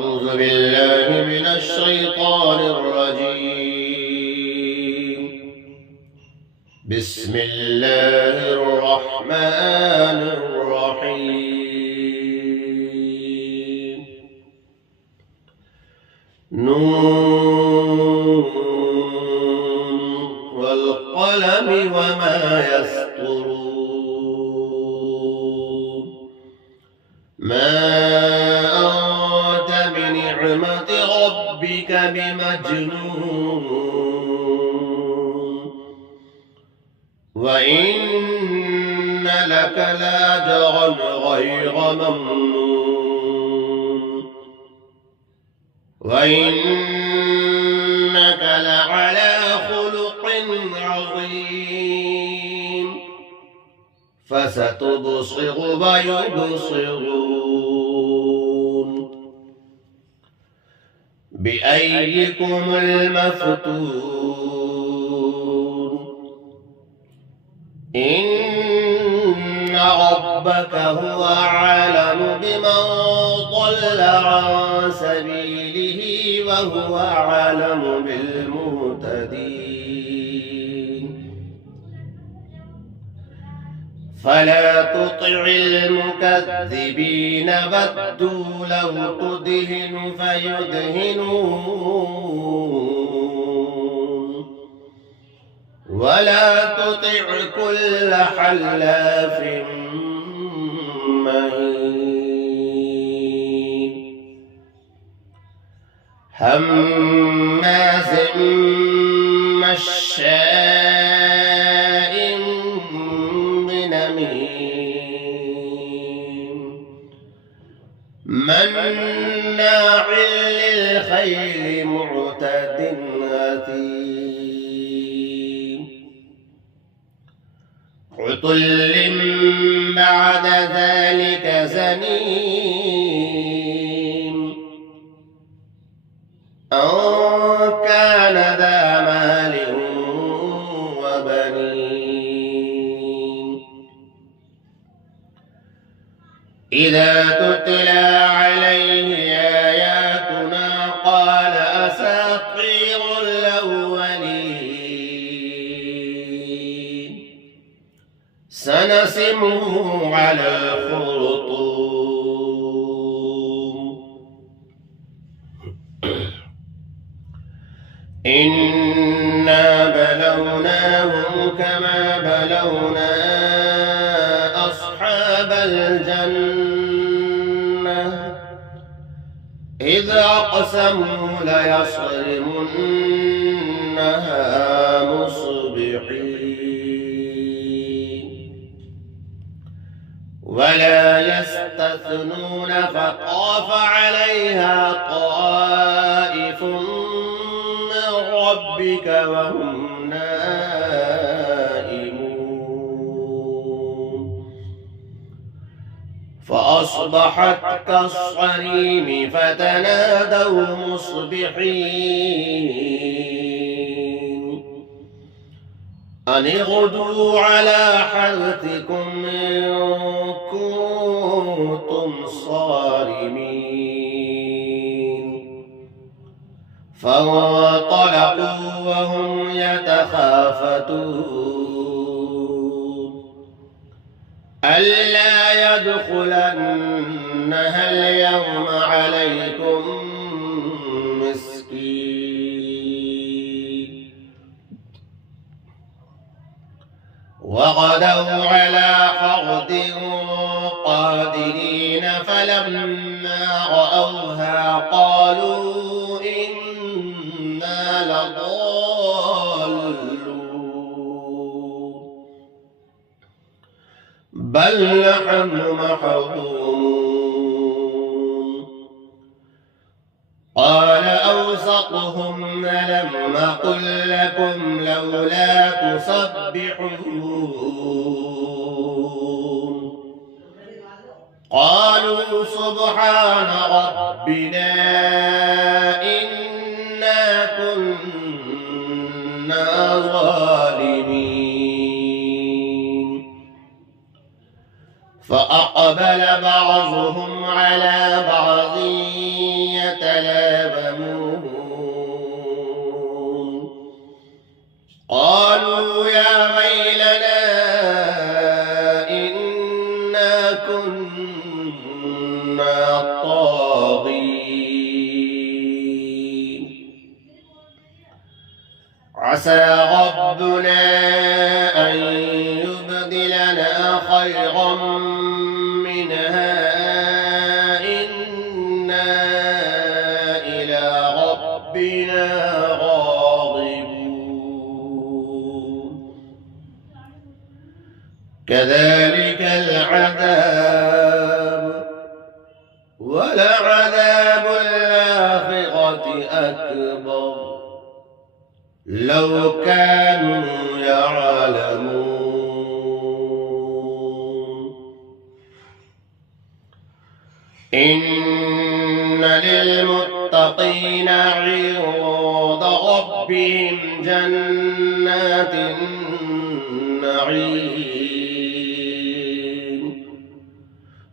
أعوذ بالله من الشيطان الرجيم. بسم الله الرحمن الرحيم. نون والقلم وما يسطرون. ما أنت بنعمة ربك بمجنون وإن لك لأجرا غير ممنون وإنك لعلى خلق عظيم. فستبصر ويبصرون. بأيكم المفتون. إن ربك هو أعلم بمن ضل عن سبيله وهو أعلم بالمهتدين. فلا تطع المكذبين ودوا لو تدهن فيدهنون ولا تطع كل حلاف مهين هماز مشاء بنميم مناع للخير معتد أثيم عتل بعد ذلك زنيم أن كان ذا مال وبنين. إذا تتلى عليه آياتنا قال أساطير الأولين. سنسمه على الخرطوم. إنا بلوناهم كما بلونا أصحاب الجنة إذ أقسموا ليصرمنها مصبحين ولا يستثنون فطاف عليها طائف من ربك وهم نائمون فأصبحت كالصريم فتنادوا مصبحين أن اغدوا على حرثكم إن كنتم صارمين. فانطلقوا وهم يتخافتون ألا يدخلنها اليوم عليكم مسكين. وغدوا على حرد قادرين فلما رأوها قالوا إنا لضالون بل نحن محرومون. قال أوسطهم ألم أقل لكم لولا تسبحون. قالوا سبحان ربنا إنا كنا ظالمين. فأقبل بعضهم على بعض يتلاومون قالوا يا ويلنا إنا كنا طاغين عسى ربنا أن يبدلنا خيرا منها إنا إلى ربنا راغبون كذلك العذاب ولعذاب الآخرة أكبر لو كانوا يعلمون إن للمتقين عند ربهم جنات النعيم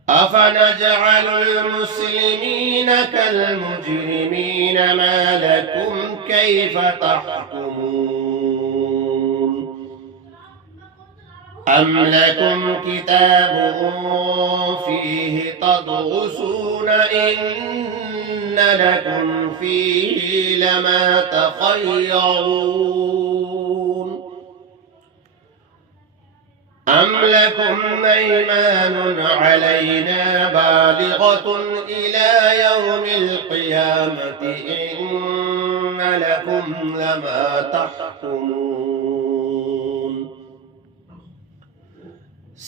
أفنجعل المسلمين كالمجرمين ما لكم كيف تحكمون أم لكم كتاب فيه تدرسون إن لكم فيه لما تخيرون أم لكم أيمان علينا بالغة إلى يوم القيامة إن لكم لما تحكمون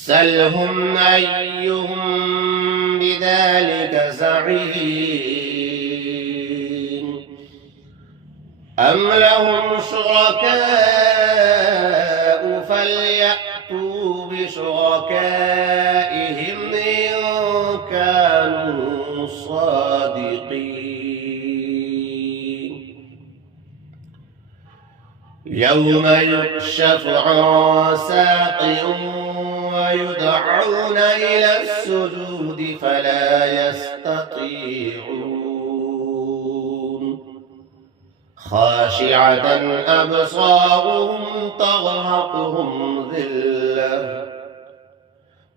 سلهم أيهم بذلك زعيم أم لهم شركاء فليأتوا بشركائهم إن كانوا صادقين يوم يكشف عن ساق ويدعون إلى السجود فلا يستطيعون خاشعة أبصارهم ترهقهم ذلة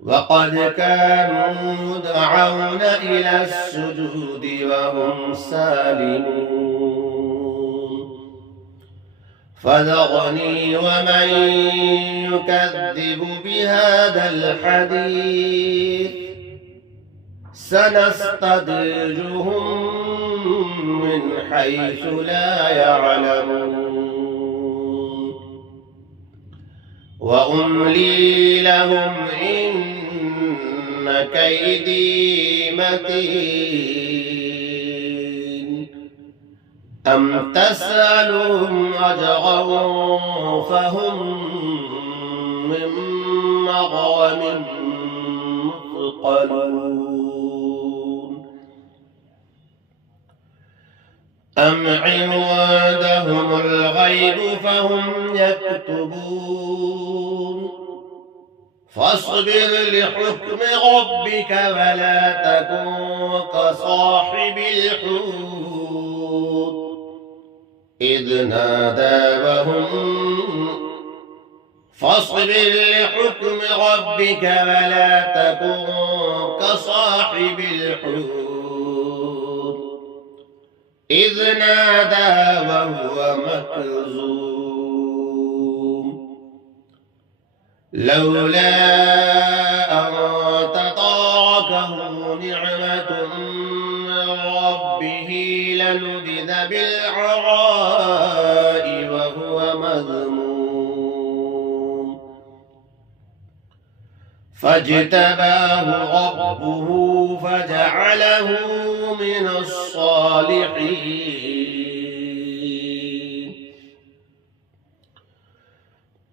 وقد كانوا يدعون إلى السجود وهم سالمون فذرني ومن يكذب بهذا الحديث سنستدرجهم من حيث لا يعلمون وأملي لهم إن كيدي متين أم تسألهم أجرا فهم من مغرم مثقلون أم عندهم الغيب فهم يكتبون فاصبر لحكم ربك ولا تكن كصاحب الحوت إذ نادى فاصبر لحكم ربك ولا تكن كصاحب الحوت إذ نادى وهو مكظوم لولا أن تداركه نعمة من ربه لنبذ بالعراء وهو مذموم فاجتباه ربه فجعله من الصالحين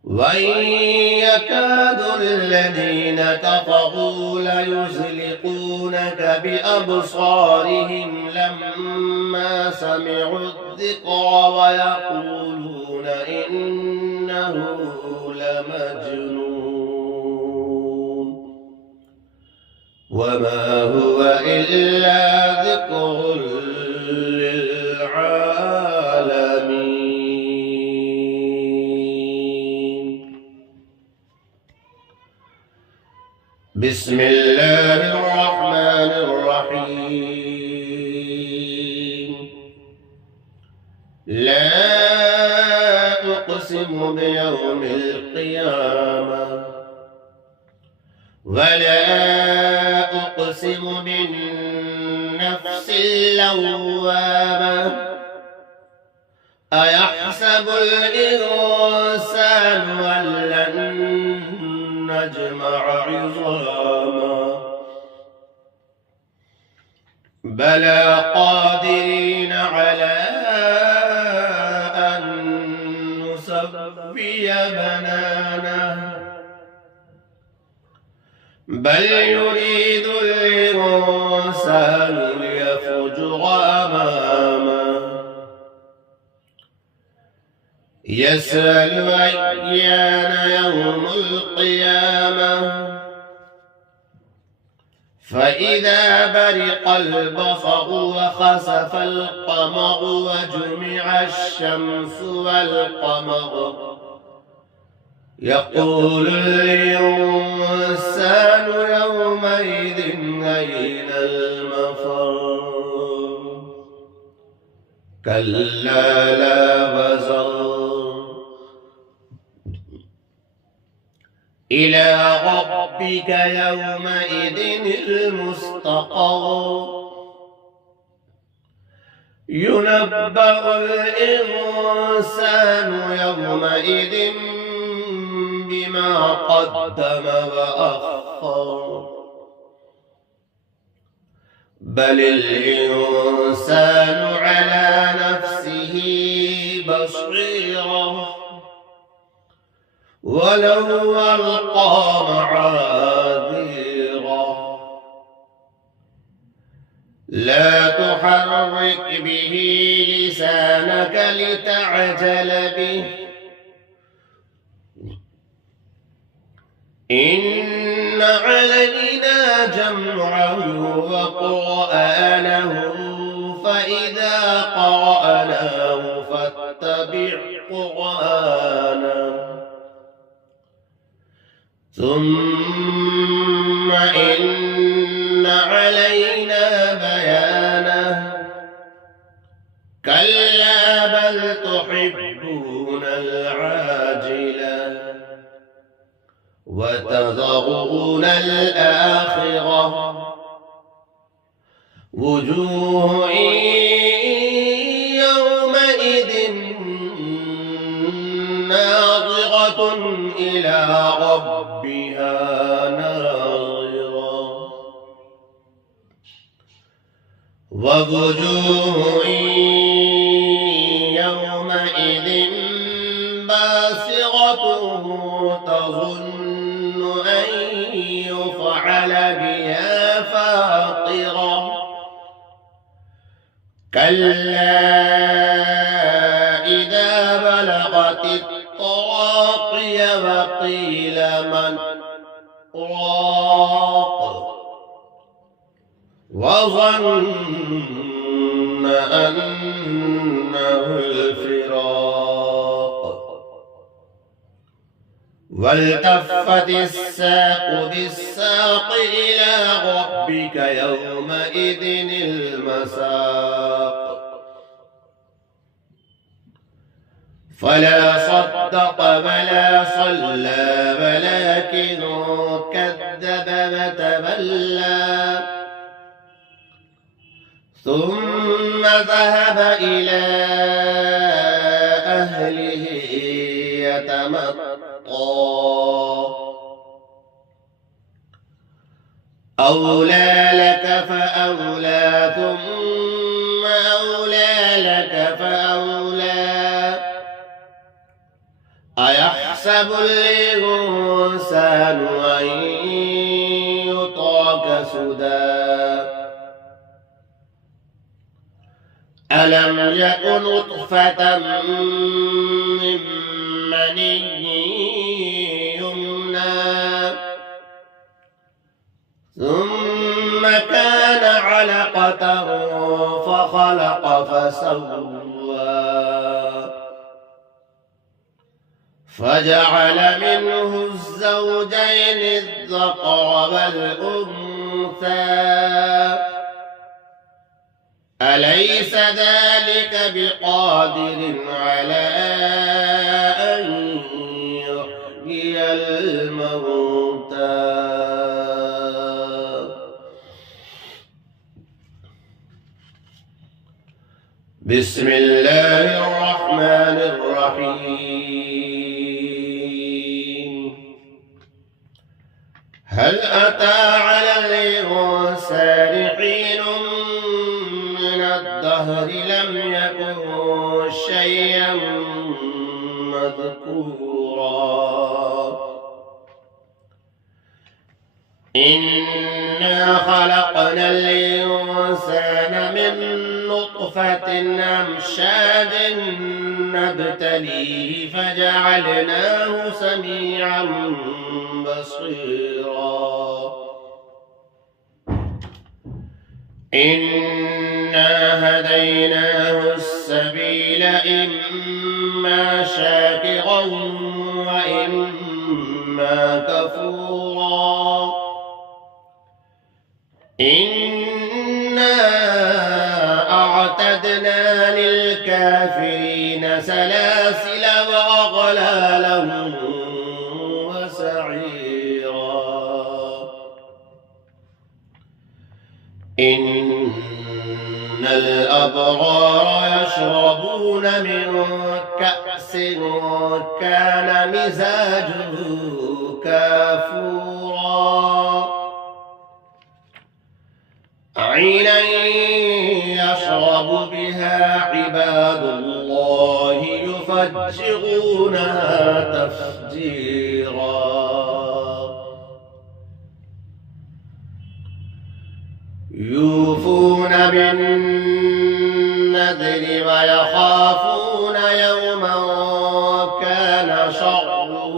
وإن يكاد الذين كفروا ليزلقونك بأبصارهم لما سمعوا الذكر ويقولون إنه لمجنون وما هو إلا ذكر بسم الله الرحمن الرحيم لا أقسم بيوم القيامة ولا أقسم بالنفس اللوامة أيحسب الإنسان أن لن نجمع عظاما بلى قادرين على أن نسوي بنانه بل يريد الإنسان ليفجر أمامه يسأل أيان يوم القيامة فإذا برق البصر وخسف القمر وجمع الشمس والقمر يقول الإنسان يومئذ أين المفر كلا لا وزر إلى ربك يومئذ المستقر ينبأ الإنسان يومئذ بما قدم وأخر بل الإنسان على نفسه بصيرة ولو ألقى معاذيره لا تحرك به لسانك لتعجل به إن علينا جمعه وقرآنه فإذا قرأناه فاتبع قرآنه ثم إن علينا بيانه كلا بل تحبون العاجلة وتذرون الآخرة وجوه يومئذ ناظرة إلى ربها ناظرة ووجوه يومئذ باسرة تظن أن يفعل بها فاقرة كلا إذا بلغت التراقي وقيل من راق وظن أنه الفراق والتفت الساق بالساق إلى ربك يومئذ المساق فلا صدق ولا صلى ولكن كذب وتولى ثم ذهب إلى أهله يتمطى أولى لك فأولى ثم أولى لك فأولى أيحسب الإنسان أن يترك سدى ألم يك نطفة من مني يمنى ثم كان علقة فخلق فسوى فجعل منه الزوجين الذكر والأنثى أليس ذلك بقادر على أن يحيي الموتى بسم الله الرحمن الرحيم هل أتى على الإنسان حين من الدهر لم يكن شيئا مذكورا إنا خلقنا الإنسان من نطفة أمشاج نبتليه فجعلناه سميعا بصيرا إنا هديناه السبيل إما شاكرا وإما كفورا إنا أعتدنا للكافرين سلاسل وأغلالا وسعيرا إن الأبرار يشربون من كأس كان مزاجه كافورا عينا يشرب بها عباد الله يفجرونها تفجيرا يوفون بالنذر ويخافون يوما كان شره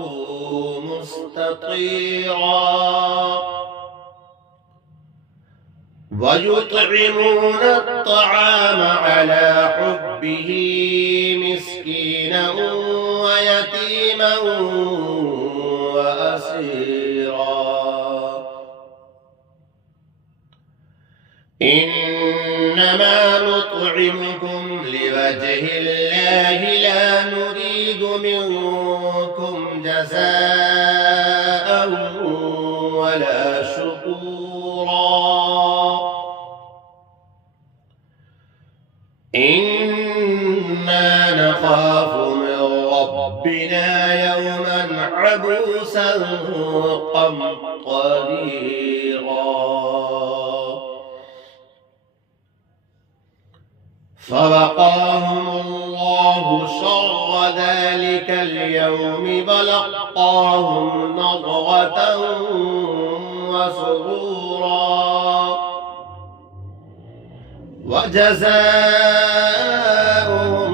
مستطيرا ويطعمون الطعام على حبه مسكينا ويتيما وأسيرا إنما نطعمكم لوجه الله لا نريد منكم جزاء ولا شكورا إنا نخاف من ربنا يوما عبوسا قمطريرا فوقاهم الله شر ذلك اليوم بلقاهم نضرة وسرورا وجزاؤهم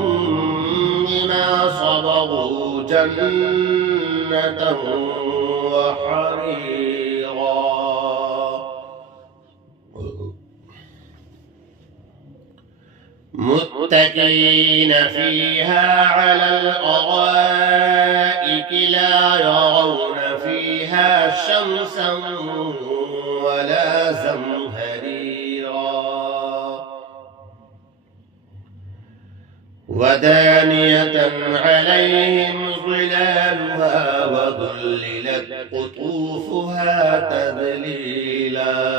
بما صبروا جنة وحريرا متكئين فيها على الأرائك لا يرون فيها شمسا ولا زمهريرا ودانية عليهم ظلالها وذللت قطوفها تذليلا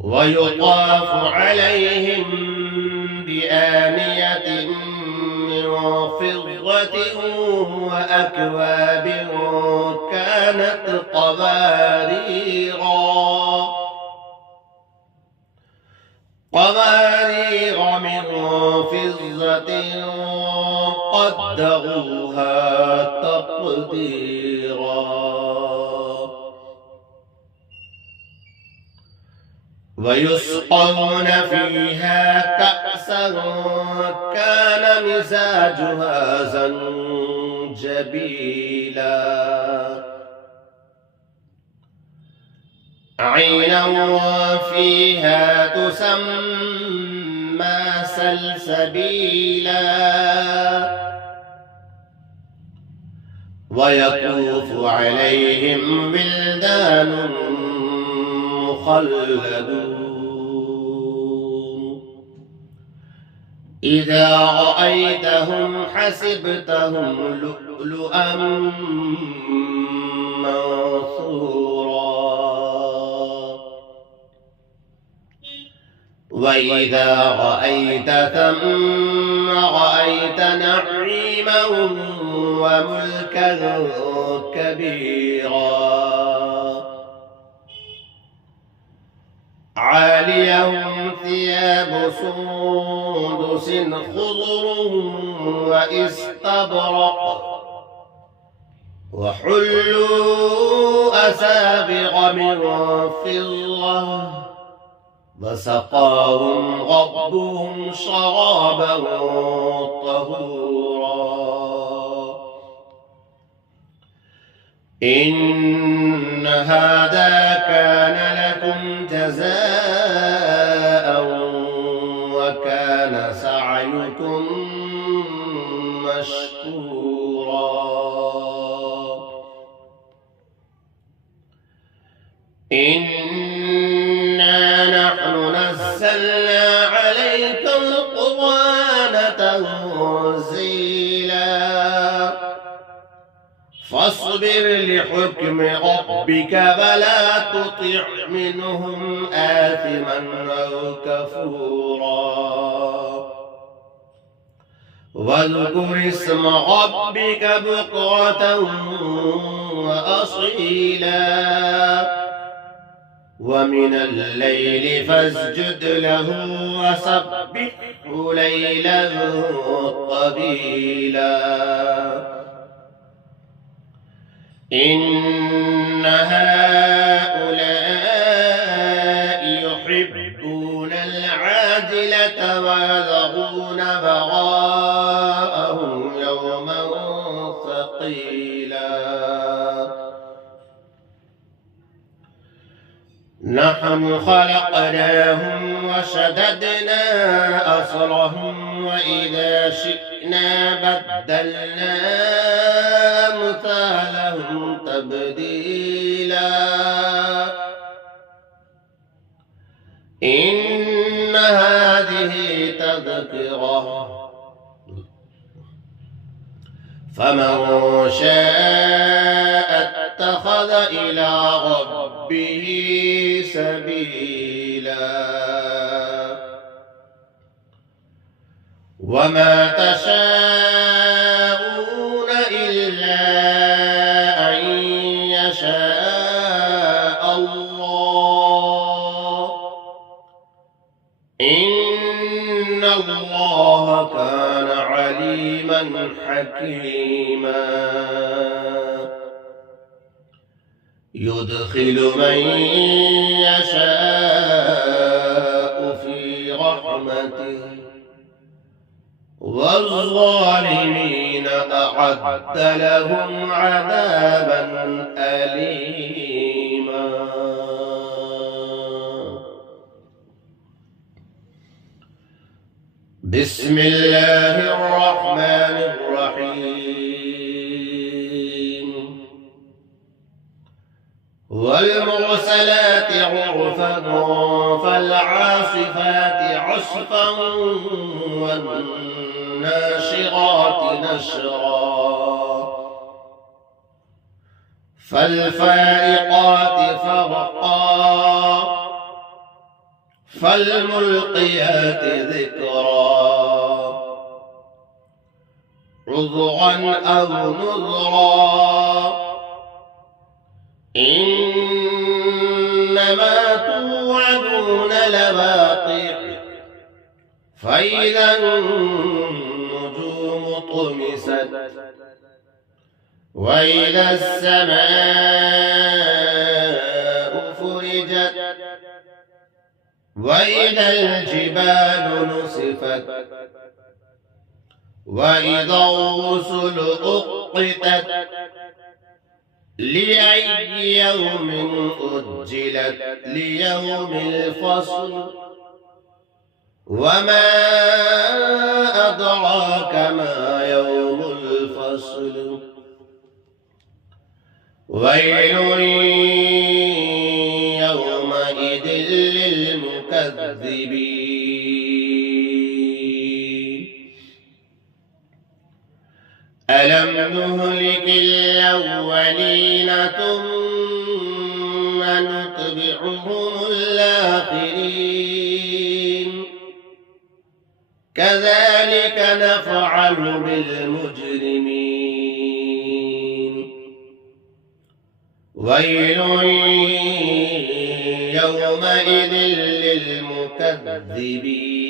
ويطاف عليهم بآنية من فضة وأكواب كانت قوارير من فضة قدروها تقديرا ويسقون فيها كأسا كان مزاجها زنجبيلا عينا فيها تسمى وأما سلسبيلا ويطوف عليهم ولدان مخلدون إذا رأيتهم حسبتهم لؤلؤا منثورا وإذا رأيت ثم رأيت نعيما وملكا كبيرا عاليهم ثياب سندس خضر واستبرق وحلوا أسابغ من فضة وسقاهم ربهم شرابا طهورا إن هذا كان لكم جزاء وكان سعيكم مشكورا إنا نحن نزلنا عليك القرآن تنزيلا فاصبر لحكم ربك ولا تطع منهم آثما أو كفورا واذكر اسم ربك بكرة وأصيلا ومن الليل فاسجد له وسبحه ليلا طويلا إن هؤلاء يحبون العاجلة ويذرون وراءهم يوما ثقيلا نحن خلقناهم وشددنا أسرهم وإذا شئنا بدلنا أمثالهم تبديلا إن هذه تذكرة فمن شاء اتخذ إلى ربه سبيلا وما تشاءون إلا أن يشاء الله إن الله كان عليما حكيما يدخل من يشاء في رحمته والظالمين أعد لهم عذابا أليما بسم الله الرحمن الرحيم والمرسلات عرفا فالعاصفات عصفا والناشرات نشرا فالفارقات فرقا فالملقيات ذكرا عذرا أو نذرا إنما توعدون لواقع فإذا النجوم طمست وإذا السماء فرجت وإذا الجبال نسفت وإذا الرسل أقتت لأي يوم أجلت ليوم الفصل وما أدراك ما يوم الفصل ويل يومئذ للمكذبين ألم نهلك الأولين ثم نتبعهم الآخرين كذلك نفعل بالمجرمين ويل يومئذ للمكذبين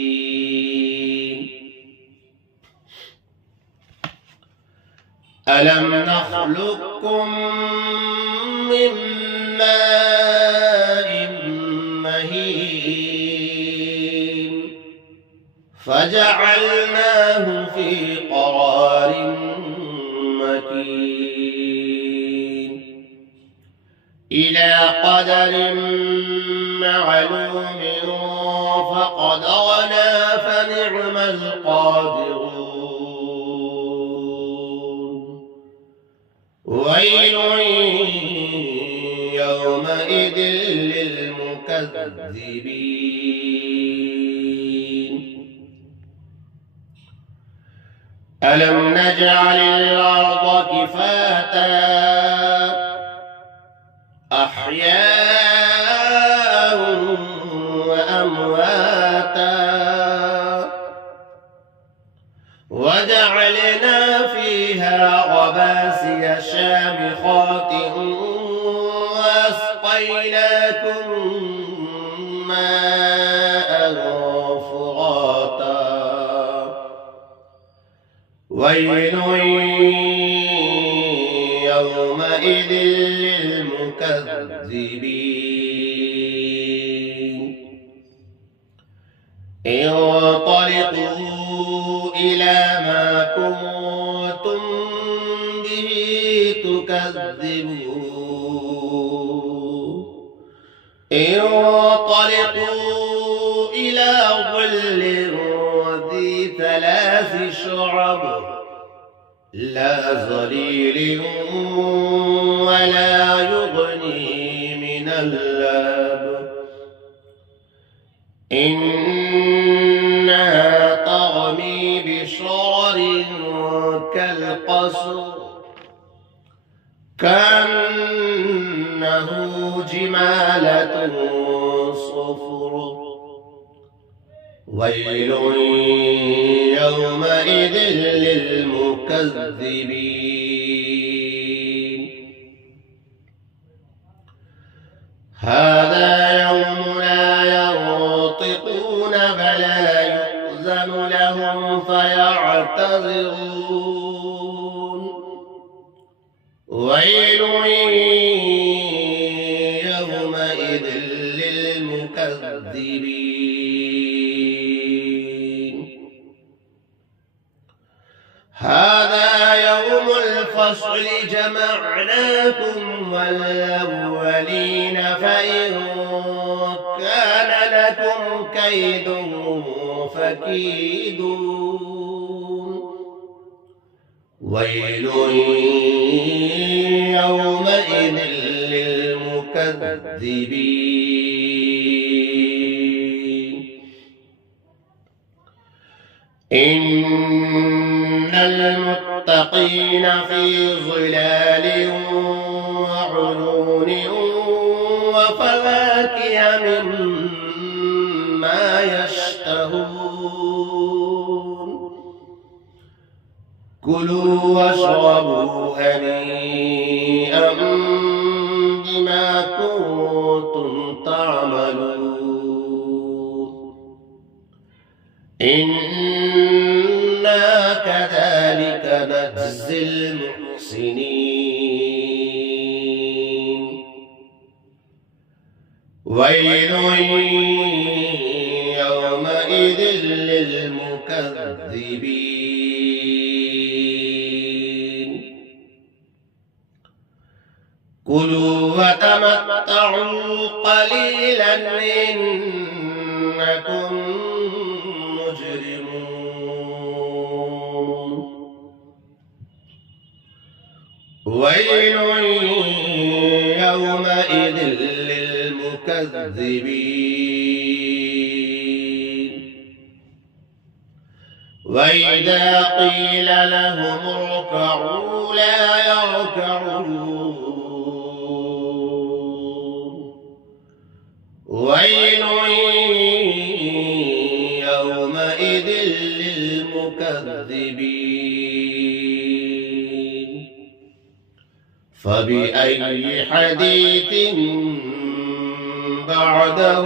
ألم نخلقكم من ماء مهين فجعلناه في قرار مكين إلى قدر معلوم فقدرنا فنعم القادرون ويل يومئذ للمكذبين ألم نجعل الأرض كفاتا أحياء وأمواتا وجعلنا فيها رواسي شامخات وأسقيناكم ماء فراتا ويل يومئذ للمكذبين انطلقوا إلى ما كنتم به تكذبون انطلقوا إلى ظل ذي ثلاث شعب لا ظليل ولا يغني من اللهب إنها ترمي بشرر كالقصر كأنه جمالة صفر ويل يومئذ للمكذبين هذا يوم لا ينطقون فلا يؤذن لهم فيعتذرون ويل يومئذ للمكذبين هذا يوم الفصل جمعناكم والأولين فإن كان لكم كيد فكيدون ويل يومئذ للمكذبين إن المتقين في ظلال وعيون وفواكه مما يشتهون كلوا واشربوا هنيئا بما كنتم تعملون إنا كذلك نجزي المحسنين ويل يومئذ للمكذبين كلوا وتمتعوا قليلا إنكم للمكذبين وإذا قيل لهم اركعوا لا يركعون ويل يومئذ للمكذبين فبأي حديث بعده